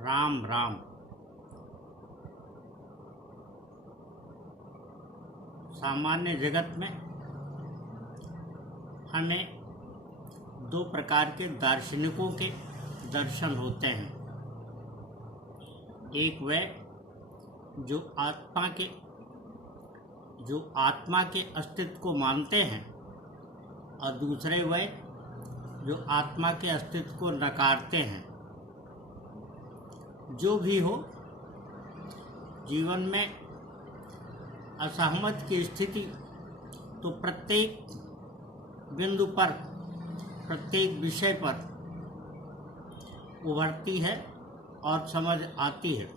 राम राम। सामान्य जगत में हमें दो प्रकार के दार्शनिकों के दर्शन होते हैं। एक वह जो आत्मा के अस्तित्व को मानते हैं और दूसरे वह जो आत्मा के अस्तित्व को नकारते हैं। जो भी हो, जीवन में असहमत की स्थिति तो प्रत्येक बिंदु पर, प्रत्येक विषय पर उभरती है और समझ आती है,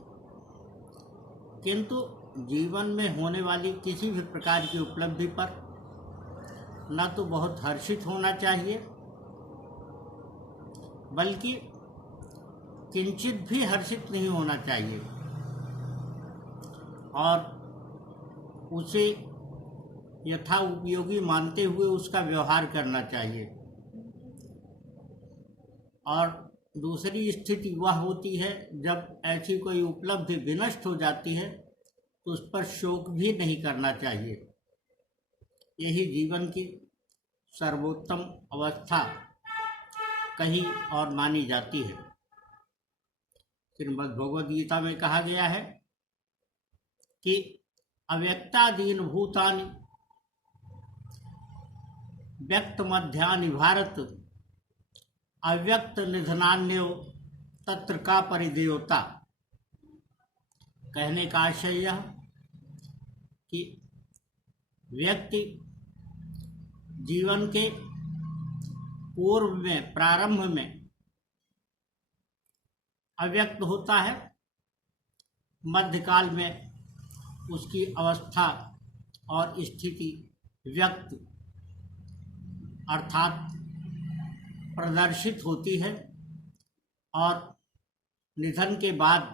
किंतु जीवन में होने वाली किसी भी प्रकार की उपलब्धि पर न तो बहुत हर्षित होना चाहिए, बल्कि किंचित भी हर्षित नहीं होना चाहिए और उसे यथा उपयोगी मानते हुए उसका व्यवहार करना चाहिए। और दूसरी स्थिति वह होती है जब ऐसी कोई उपलब्धि विनष्ट हो जाती है तो उस पर शोक भी नहीं करना चाहिए। यही जीवन की सर्वोत्तम अवस्था कही और मानी जाती है। श्रीमद् भगवद गीता में कहा गया है कि अव्यक्तादीन भूतानि व्यक्त मध्यानि भारत अव्यक्त निधनान्यो तत्र का परिदेवता। कहने का आशय यह कि व्यक्ति जीवन के पूर्व में, प्रारंभ में अव्यक्त होता है, मध्यकाल में उसकी अवस्था और स्थिति व्यक्त अर्थात प्रदर्शित होती है और निधन के बाद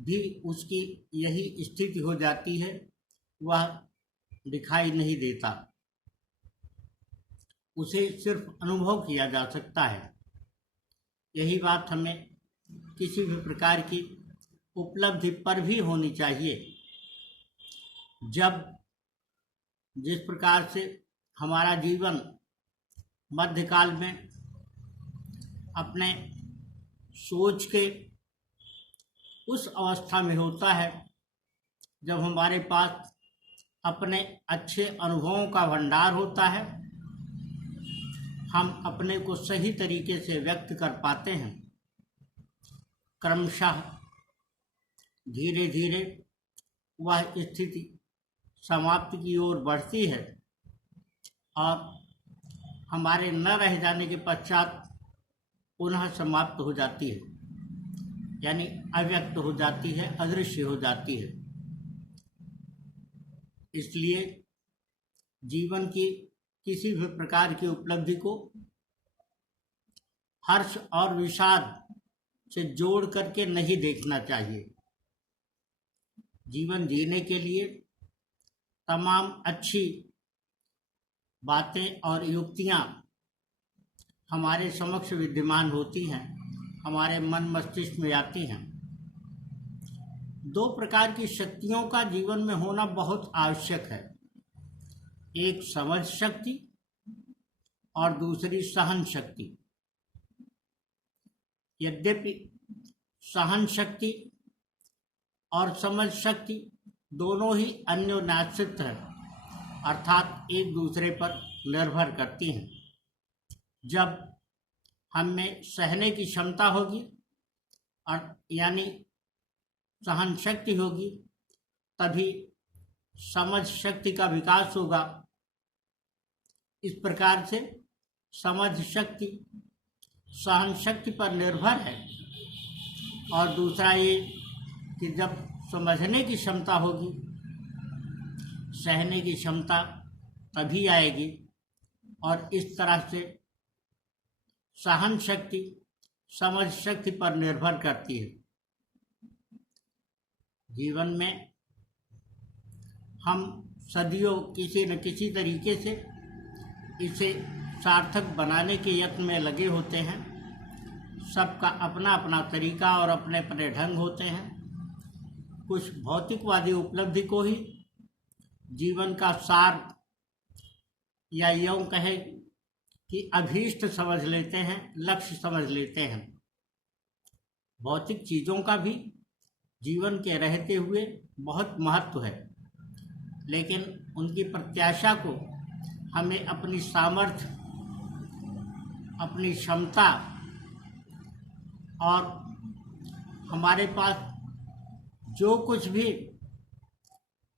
भी उसकी यही स्थिति हो जाती है, वह दिखाई नहीं देता, उसे सिर्फ अनुभव किया जा सकता है। यही बात हमें किसी भी प्रकार की उपलब्धि पर भी होनी चाहिए। जब जिस प्रकार से हमारा जीवन मध्यकाल में अपने सोच के उस अवस्था में होता है जब हमारे पास अपने अच्छे अनुभवों का भंडार होता है, हम अपने को सही तरीके से व्यक्त कर पाते हैं। क्रमशः धीरे धीरे वह स्थिति समाप्ति की ओर बढ़ती है और हमारे न रह जाने के पश्चात पुनः समाप्त हो जाती है, यानी अव्यक्त हो जाती है, अदृश्य हो जाती है। इसलिए जीवन की किसी भी प्रकार की उपलब्धि को हर्ष और विषाद से जोड़ करके नहीं देखना चाहिए। जीवन जीने के लिए तमाम अच्छी बातें और युक्तियां हमारे समक्ष विद्यमान होती हैं, हमारे मन मस्तिष्क में आती हैं। दो प्रकार की शक्तियों का जीवन में होना बहुत आवश्यक है, एक समझ शक्ति और दूसरी सहन शक्ति। यद्यपि सहन शक्ति और समझ शक्ति दोनों ही अन्योन्याश्रित हैं, अर्थात एक दूसरे पर निर्भर करती हैं। जब हम में सहने की क्षमता होगी और यानी सहन शक्ति होगी, तभी समझ शक्ति का विकास होगा। इस प्रकार से समझ शक्ति सहन शक्ति पर निर्भर है। और दूसरा ये कि जब समझने की क्षमता होगी, सहने की क्षमता तभी आएगी। और इस तरह से सहन शक्ति समझ शक्ति पर निर्भर करती है। जीवन में हम सदियों किसी न किसी तरीके से इसे सार्थक बनाने के यत्न में लगे होते हैं। सबका अपना अपना तरीका और अपने अपने ढंग होते हैं। कुछ भौतिकवादी उपलब्धि को ही जीवन का सार या यूं कहे कि अभीष्ट समझ लेते हैं, लक्ष्य समझ लेते हैं। भौतिक चीज़ों का भी जीवन के रहते हुए बहुत महत्व है, लेकिन उनकी प्रत्याशा को हमें अपनी सामर्थ्य, अपनी क्षमता और हमारे पास जो कुछ भी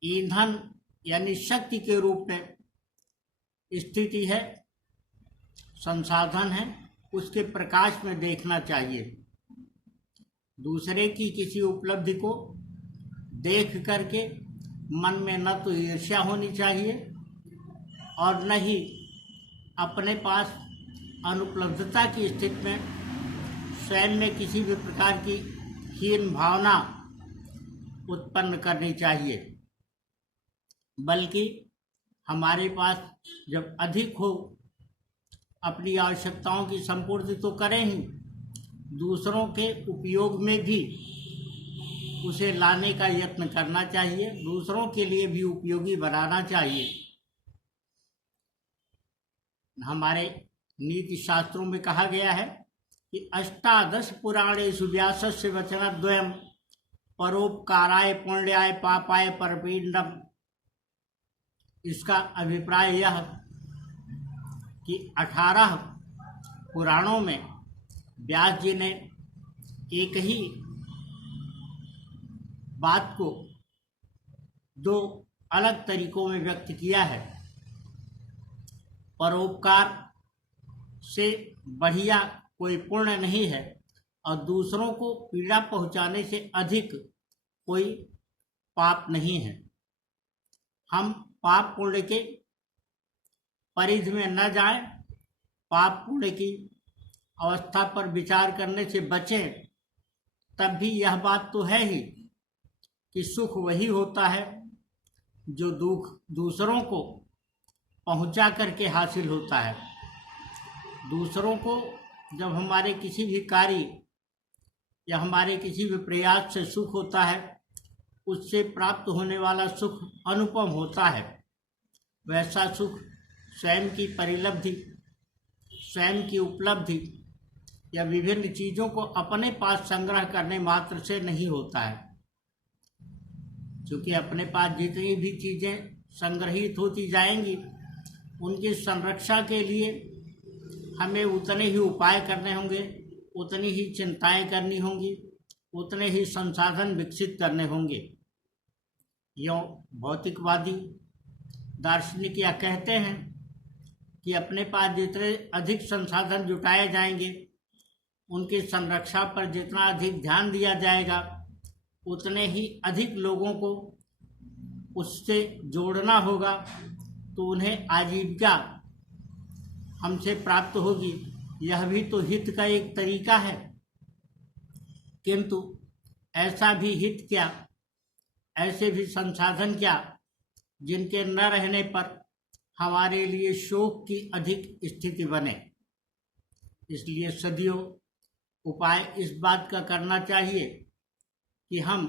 ईंधन यानी शक्ति के रूप में स्थिति है, संसाधन है, उसके प्रकाश में देखना चाहिए। दूसरे की किसी उपलब्धि को देख करके मन में न तो ईर्ष्या होनी चाहिए और न ही अपने पास अनुपलब्धता की स्थिति में स्वयं में किसी भी प्रकार की हीन भावना उत्पन्न करनी चाहिए, बल्कि हमारे पास जब अधिक हो अपनी आवश्यकताओं की संपूर्ति तो करें ही, दूसरों के उपयोग में भी उसे लाने का यत्न करना चाहिए, दूसरों के लिए भी उपयोगी बनाना चाहिए। हमारे नीति शास्त्रों में कहा गया है कि अष्टादश पुराणेषु व्यासस्य वचनद्वयम् परोपकाराय पुण्याय पापाय परपीडनम्। इसका अभिप्राय यह कि 18 पुराणों में व्यास जी ने एक ही बात को 2 अलग तरीकों में व्यक्त किया है। परोपकार से बढ़िया कोई पुण्य नहीं है और दूसरों को पीड़ा पहुंचाने से अधिक कोई पाप नहीं है। हम पाप पुण्य के परिधि में न जाएं, पाप पुण्य की अवस्था पर विचार करने से बचें। तब भी यह बात तो है ही कि सुख वही होता है जो दुख दूसरों को पहुंचा करके हासिल होता है। दूसरों को जब हमारे किसी भी कार्य या हमारे किसी भी प्रयास से सुख होता है, उससे प्राप्त होने वाला सुख अनुपम होता है। वैसा सुख स्वयं की परिलब्धि, स्वयं की उपलब्धि या विभिन्न चीज़ों को अपने पास संग्रह करने मात्र से नहीं होता है। क्योंकि अपने पास जितनी भी चीज़ें संग्रहित होती जाएंगी, उनकी संरक्षा के लिए हमें उतने ही उपाय करने होंगे, उतनी ही चिंताएं करनी होंगी, उतने ही संसाधन विकसित करने होंगे। यों भौतिकवादी दार्शनिक यह कहते हैं कि अपने पास जितने अधिक संसाधन जुटाए जाएंगे, उनकी संरक्षा पर जितना अधिक ध्यान दिया जाएगा, उतने ही अधिक लोगों को उससे जोड़ना होगा, तो उन्हें आजीविका हमसे प्राप्त होगी। यह भी तो हित का एक तरीका है। किंतु ऐसा भी हित क्या, ऐसे भी संसाधन क्या जिनके न रहने पर हमारे लिए शोक की अधिक स्थिति बने। इसलिए सदियों उपाय इस बात का करना चाहिए कि हम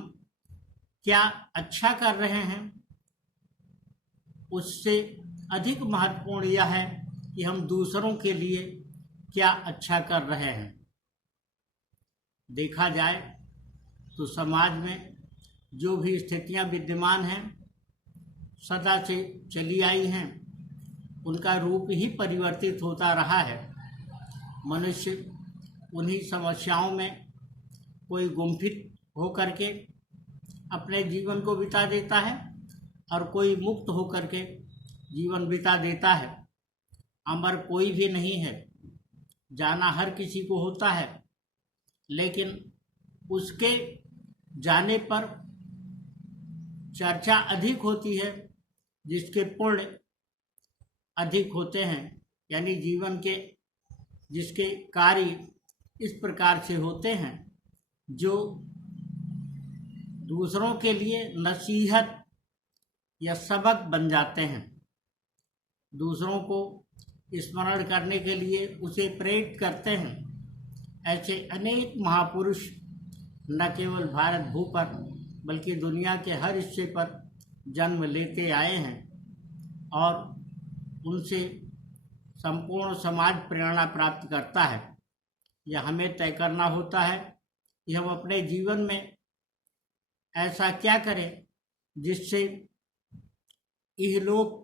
क्या अच्छा कर रहे हैं, उससे अधिक महत्वपूर्ण यह है कि हम दूसरों के लिए क्या अच्छा कर रहे हैं। देखा जाए तो समाज में जो भी स्थितियां विद्यमान हैं, सदा से चली आई हैं, उनका रूप ही परिवर्तित होता रहा है। मनुष्य उन्हीं समस्याओं में कोई गुम्फित हो करके अपने जीवन को बिता देता है और कोई मुक्त हो करके जीवन बिता देता है। अमर कोई भी नहीं है, जाना हर किसी को होता है, लेकिन उसके जाने पर चर्चा अधिक होती है जिसके पुण्य अधिक होते हैं, यानी जीवन के जिसके कार्य इस प्रकार से होते हैं जो दूसरों के लिए नसीहत या सबक बन जाते हैं, दूसरों को स्मरण करने के लिए उसे प्रेरित करते हैं। ऐसे अनेक महापुरुष न केवल भारत भू पर बल्कि दुनिया के हर हिस्से पर जन्म लेते आए हैं और उनसे संपूर्ण समाज प्रेरणा प्राप्त करता है। यह हमें तय करना होता है कि हम अपने जीवन में ऐसा क्या करें जिससे इहलोक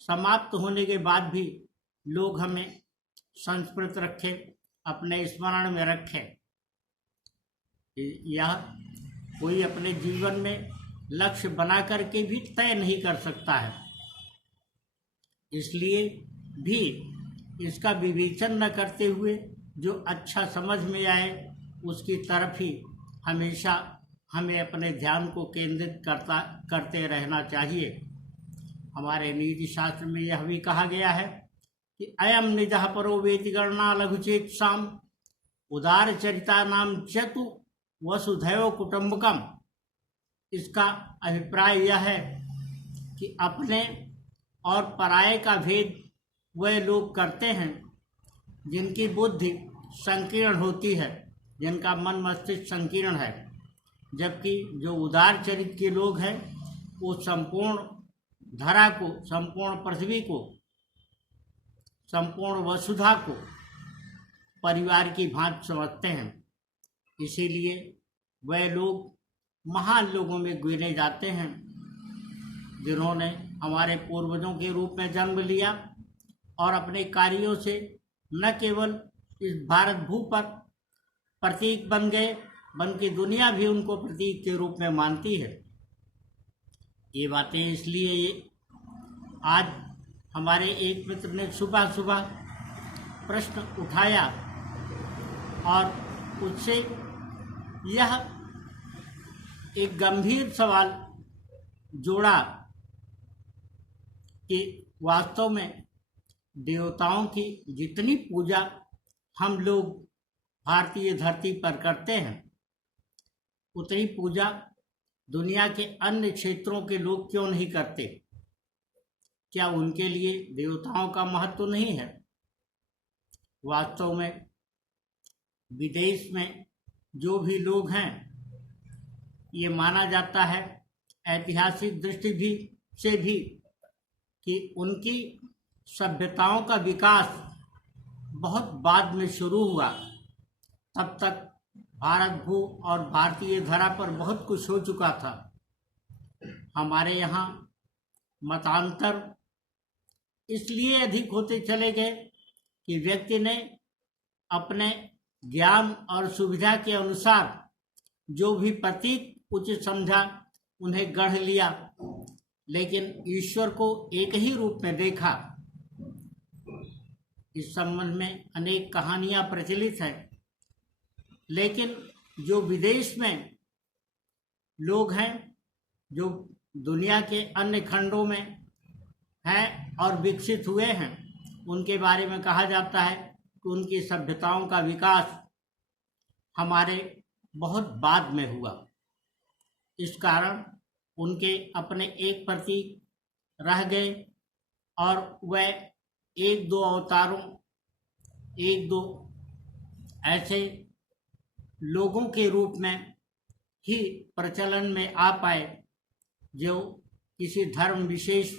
समाप्त होने के बाद भी लोग हमें संस्मृत रखें, अपने स्मरण में रखें। यह कोई अपने जीवन में लक्ष्य बना करके भी तय नहीं कर सकता है, इसलिए भी इसका विवेचन न करते हुए जो अच्छा समझ में आए उसकी तरफ ही हमेशा हमें अपने ध्यान को केंद्रित करते रहना चाहिए। हमारे नीति शास्त्र में यह भी कहा गया है कि अयम निजः परो वेति गणना लघुचेत साम उदार चरिता नाम चतु वसुधैव कुटुंबकम। इसका अभिप्राय यह है कि अपने और पराये का भेद वह लोग करते हैं जिनकी बुद्धि संकीर्ण होती है, जिनका मन मस्तिष्क संकीर्ण है, जबकि जो उदार चरित्र के लोग हैं वो संपूर्ण धरा को, संपूर्ण पृथ्वी को, संपूर्ण वसुधा को परिवार की भांति समझते हैं। इसीलिए वह लोग महान लोगों में गिने जाते हैं जिन्होंने हमारे पूर्वजों के रूप में जन्म लिया और अपने कार्यों से न केवल इस भारत भू पर प्रतीक बन गए बल्कि दुनिया भी उनको प्रतीक के रूप में मानती है। ये बातें इसलिए आज हमारे एक मित्र ने सुबह सुबह प्रश्न उठाया और उससे यह एक गंभीर सवाल जोड़ा कि वास्तव में देवताओं की जितनी पूजा हम लोग भारतीय धरती पर करते हैं उतनी पूजा दुनिया के अन्य क्षेत्रों के लोग क्यों नहीं करते? क्या उनके लिए देवताओं का महत्व नहीं है? वास्तव में विदेश में जो भी लोग हैं ये माना जाता है ऐतिहासिक दृष्टि से भी कि उनकी सभ्यताओं का विकास बहुत बाद में शुरू हुआ। तब तक भारत भू और भारतीय धरा पर बहुत कुछ हो चुका था। हमारे यहाँ मतांतर इसलिए अधिक होते चले गए कि व्यक्ति ने अपने ज्ञान और सुविधा के अनुसार जो भी प्रतीक उचित समझा उन्हें गढ़ लिया, लेकिन ईश्वर को एक ही रूप में देखा। इस संबंध में अनेक कहानियां प्रचलित हैं, लेकिन जो विदेश में लोग हैं, जो दुनिया के अन्य खंडों में हैं और विकसित हुए हैं, उनके बारे में कहा जाता है कि उनकी सभ्यताओं का विकास हमारे बहुत बाद में हुआ। इस कारण उनके अपने एक प्रतीक रह गए और वह एक दो अवतारों, एक दो ऐसे लोगों के रूप में ही प्रचलन में आ पाए जो किसी धर्म विशेष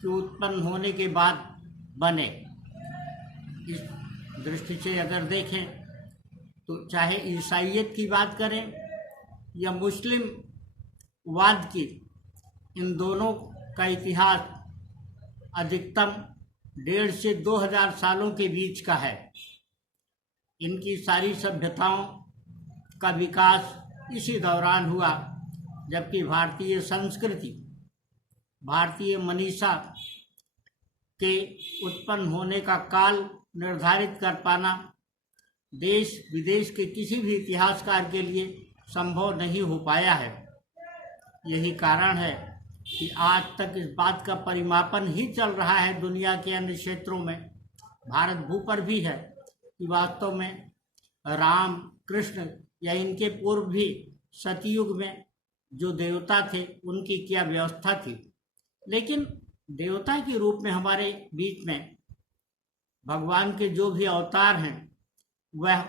के उत्पन्न होने के बाद बने। इस दृष्टि से अगर देखें तो चाहे ईसाइयत की बात करें या मुस्लिम वाद की, इन दोनों का इतिहास अधिकतम 1,500 से 2,000 सालों के बीच का है। इनकी सारी सभ्यताओं का विकास इसी दौरान हुआ, जबकि भारतीय संस्कृति, भारतीय मनीषा के उत्पन्न होने का काल निर्धारित कर पाना देश विदेश के किसी भी इतिहासकार के लिए संभव नहीं हो पाया है। यही कारण है कि आज तक इस बात का परिमापन ही चल रहा है दुनिया के अन्य क्षेत्रों में, भारत भू पर भी है, कि वास्तव में राम, कृष्ण या इनके पूर्व भी सतयुग में जो देवता थे उनकी क्या व्यवस्था थी। लेकिन देवता के रूप में हमारे बीच में भगवान के जो भी अवतार हैं वह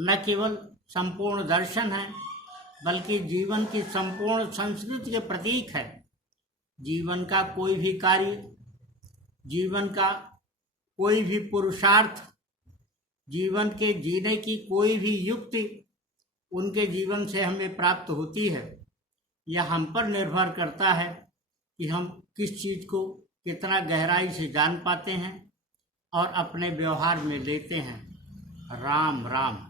न केवल संपूर्ण दर्शन है, बल्कि जीवन की संपूर्ण संस्कृति के प्रतीक है। जीवन का कोई भी कार्य, जीवन का कोई भी पुरुषार्थ, जीवन के जीने की कोई भी युक्ति उनके जीवन से हमें प्राप्त होती है। यह हम पर निर्भर करता है कि हम किस चीज़ को कितना गहराई से जान पाते हैं और अपने व्यवहार में लेते हैं। राम राम।